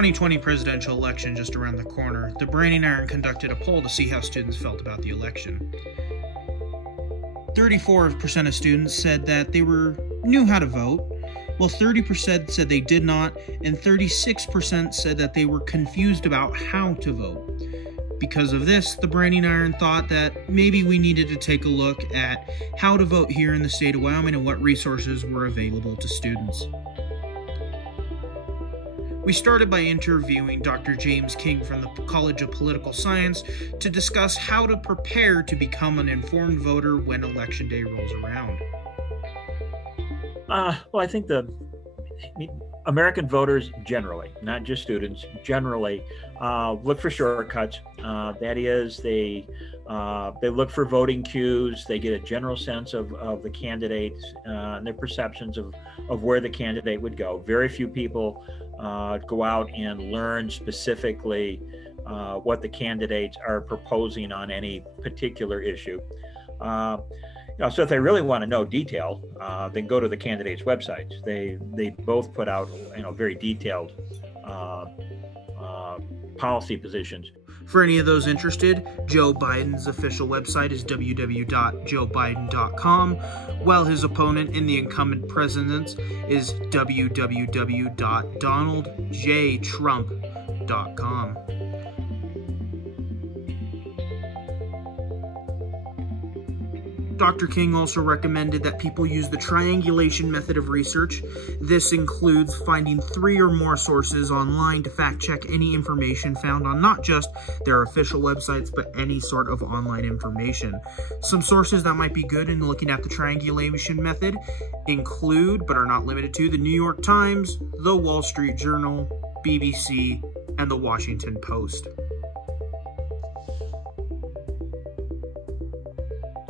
2020 presidential election just around the corner, the Branding Iron conducted a poll to see how students felt about the election. 34% of students said that they knew how to vote, while 30% said they did not, and 36% said that they were confused about how to vote. Because of this, the Branding Iron thought that maybe we needed to take a look at how to vote here in the state of Wyoming and what resources were available to students. We started by interviewing Dr. James King from the College of Political Science to discuss how to prepare to become an informed voter when Election Day rolls around. Well, I think American voters generally, not just students, generally look for shortcuts. That is, they look for voting cues. They get a general sense of the candidates and their perceptions of where the candidate would go. Very few people go out and learn specifically what the candidates are proposing on any particular issue. So if they really want to know detail, then go to the candidates' websites. They both put out very detailed policy positions. For any of those interested, Joe Biden's official website is www.joebiden.com, while his opponent in the incumbent presidency is www.donaldjtrump.com. Dr. King also recommended that people use the triangulation method of research. This includes finding 3 or more sources online to fact-check any information found on not just their official websites, but any sort of online information. Some sources that might be good in looking at the triangulation method include, but are not limited to, the New York Times, the Wall Street Journal, BBC, and the Washington Post.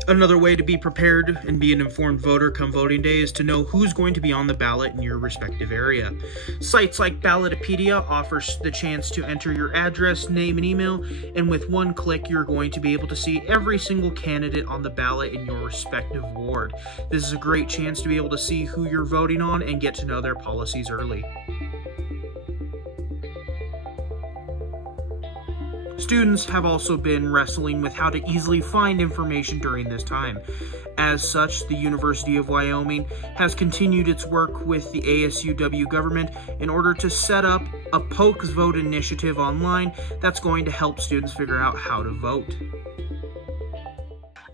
Another way to be prepared and be an informed voter come voting day is to know who's going to be on the ballot in your respective area. Sites like Ballotopedia offers the chance to enter your address, name, and email, and with one click you're going to be able to see every single candidate on the ballot in your respective ward. This is a great chance to be able to see who you're voting on and get to know their policies early. Students have also been wrestling with how to easily find information during this time. As such, the University of Wyoming has continued its work with the ASUW government in order to set up a Pokes Vote initiative online that's going to help students figure out how to vote.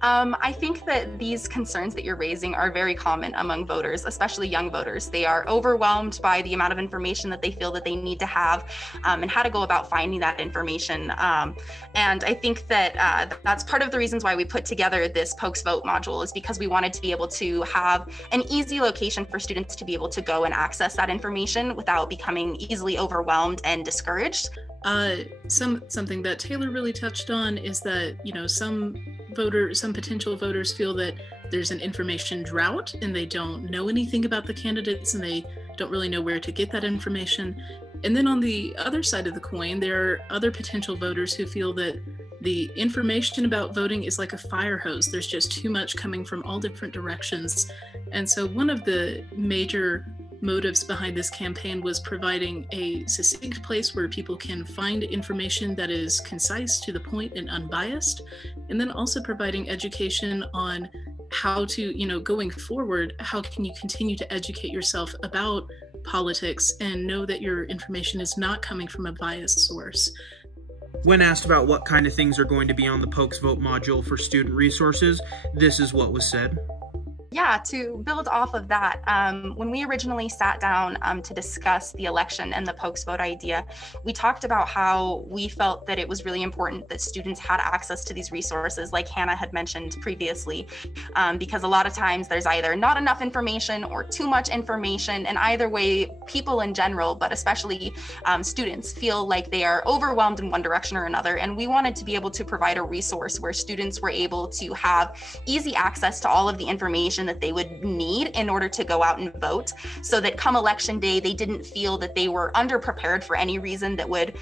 I think that these concerns that you're raising are very common among voters, especially young voters. They are overwhelmed by the amount of information that they feel that they need to have and how to go about finding that information. And I think that that's part of the reasons why we put together this Pokes Vote module, is because we wanted to be able to have an easy location for students to be able to go and access that information without becoming easily overwhelmed and discouraged. Something that Taylor really touched on is that, some potential voters feel that there's an information drought and they don't know anything about the candidates and they don't really know where to get that information. And then on the other side of the coin, there are other potential voters who feel that the information about voting is like a fire hose. There's just too much coming from all different directions. And so one of the major motives behind this campaign was providing a succinct place where people can find information that is concise, to the point, and unbiased, and then also providing education on how to, going forward, how can you continue to educate yourself about politics and know that your information is not coming from a biased source. When asked about what kind of things are going to be on the Pokes Vote module for student resources, this is what was said. Yeah, to build off of that, when we originally sat down to discuss the election and the Pokes Vote idea, we talked about how we felt that it was really important that students had access to these resources, like Hannah had mentioned previously, because a lot of times there's either not enough information or too much information, and either way, people in general, but especially students, feel like they are overwhelmed in one direction or another, and we wanted to be able to provide a resource where students were able to have easy access to all of the information information that they would need in order to go out and vote, so that come election day, they didn't feel that they were underprepared for any reason that would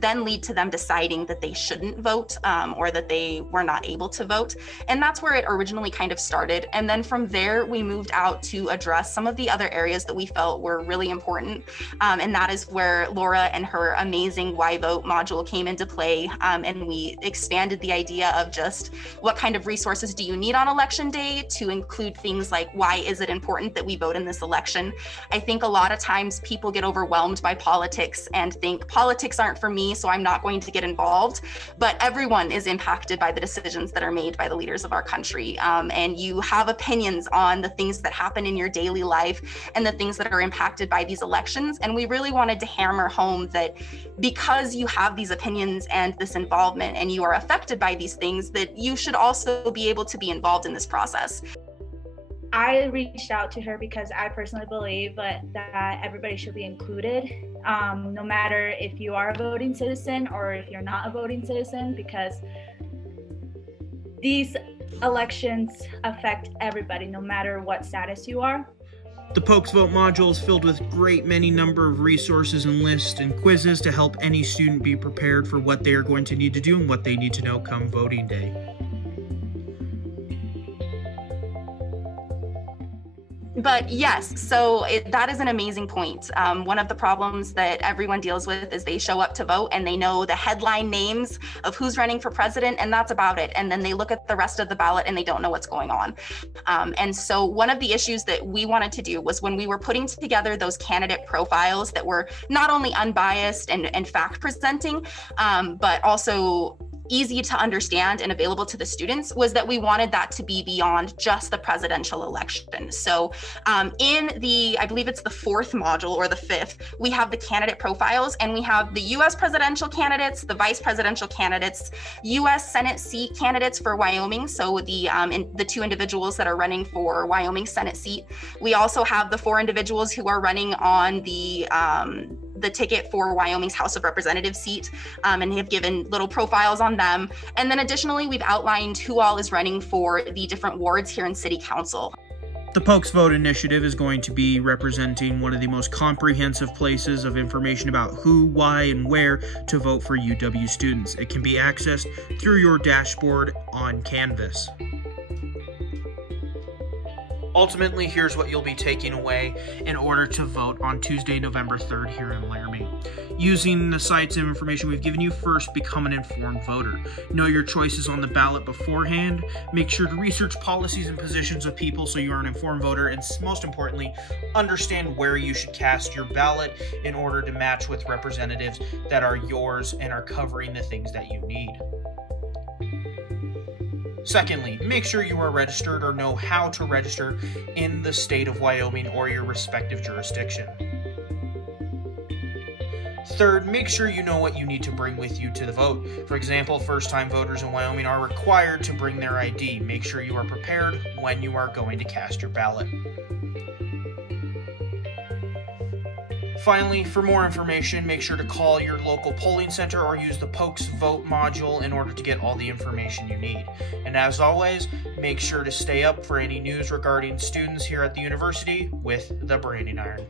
then lead to them deciding that they shouldn't vote or that they were not able to vote. And that's where it originally kind of started. And then from there, we moved out to address some of the other areas that we felt were really important. And that is where Laura and her amazing Why Vote module came into play. And we expanded the idea of just what kind of resources do you need on election day to include things like, why is it important that we vote in this election? I think a lot of times people get overwhelmed by politics and think politics aren't for me, so I'm not going to get involved. But everyone is impacted by the decisions that are made by the leaders of our country. And you have opinions on the things that happen in your daily life and the things that are impacted by these elections. And we really wanted to hammer home that because you have these opinions and this involvement and you are affected by these things, that you should also be able to be involved in this process. I reached out to her because I personally believe that everybody should be included, no matter if you are a voting citizen or if you're not a voting citizen, because these elections affect everybody, no matter what status you are. The Pokes Vote module is filled with great many number of resources and lists and quizzes to help any student be prepared for what they are going to need to do and what they need to know come voting day. But yes, so that is an amazing point. One of the problems that everyone deals with is they show up to vote and they know the headline names of who's running for president, and that's about it. And then they look at the rest of the ballot and they don't know what's going on. And so one of the issues that we wanted to do was when we were putting together those candidate profiles that were not only unbiased and fact presenting, but also easy to understand and available to the students, was that we wanted that to be beyond just the presidential election. So in the, I believe it's the 4th module or the 5th, we have the candidate profiles, and we have the US presidential candidates, the vice presidential candidates, US Senate seat candidates for Wyoming. So the 2 individuals that are running for Wyoming Senate seat. We also have the 4 individuals who are running on the ticket for Wyoming's House of Representatives seat, and have given little profiles on them. And then additionally, we've outlined who all is running for the different wards here in City Council. The Pokes Vote initiative is going to be representing one of the most comprehensive places of information about who, why, and where to vote for UW students. It can be accessed through your dashboard on Canvas. Ultimately, here's what you'll be taking away in order to vote on Tuesday, November 3rd here in Laramie. Using the sites and information we've given you, first, become an informed voter. Know your choices on the ballot beforehand. Make sure to research policies and positions of people so you are an informed voter. And most importantly, understand where you should cast your ballot in order to match with representatives that are yours and are covering the things that you need. Secondly, make sure you are registered or know how to register in the state of Wyoming or your respective jurisdiction. Third, make sure you know what you need to bring with you to the vote. For example, first-time voters in Wyoming are required to bring their ID. Make sure you are prepared when you are going to cast your ballot. Finally, for more information, make sure to call your local polling center or use the Pokes Vote module in order to get all the information you need. And as always, make sure to stay up for any news regarding students here at the university with the Branding Iron.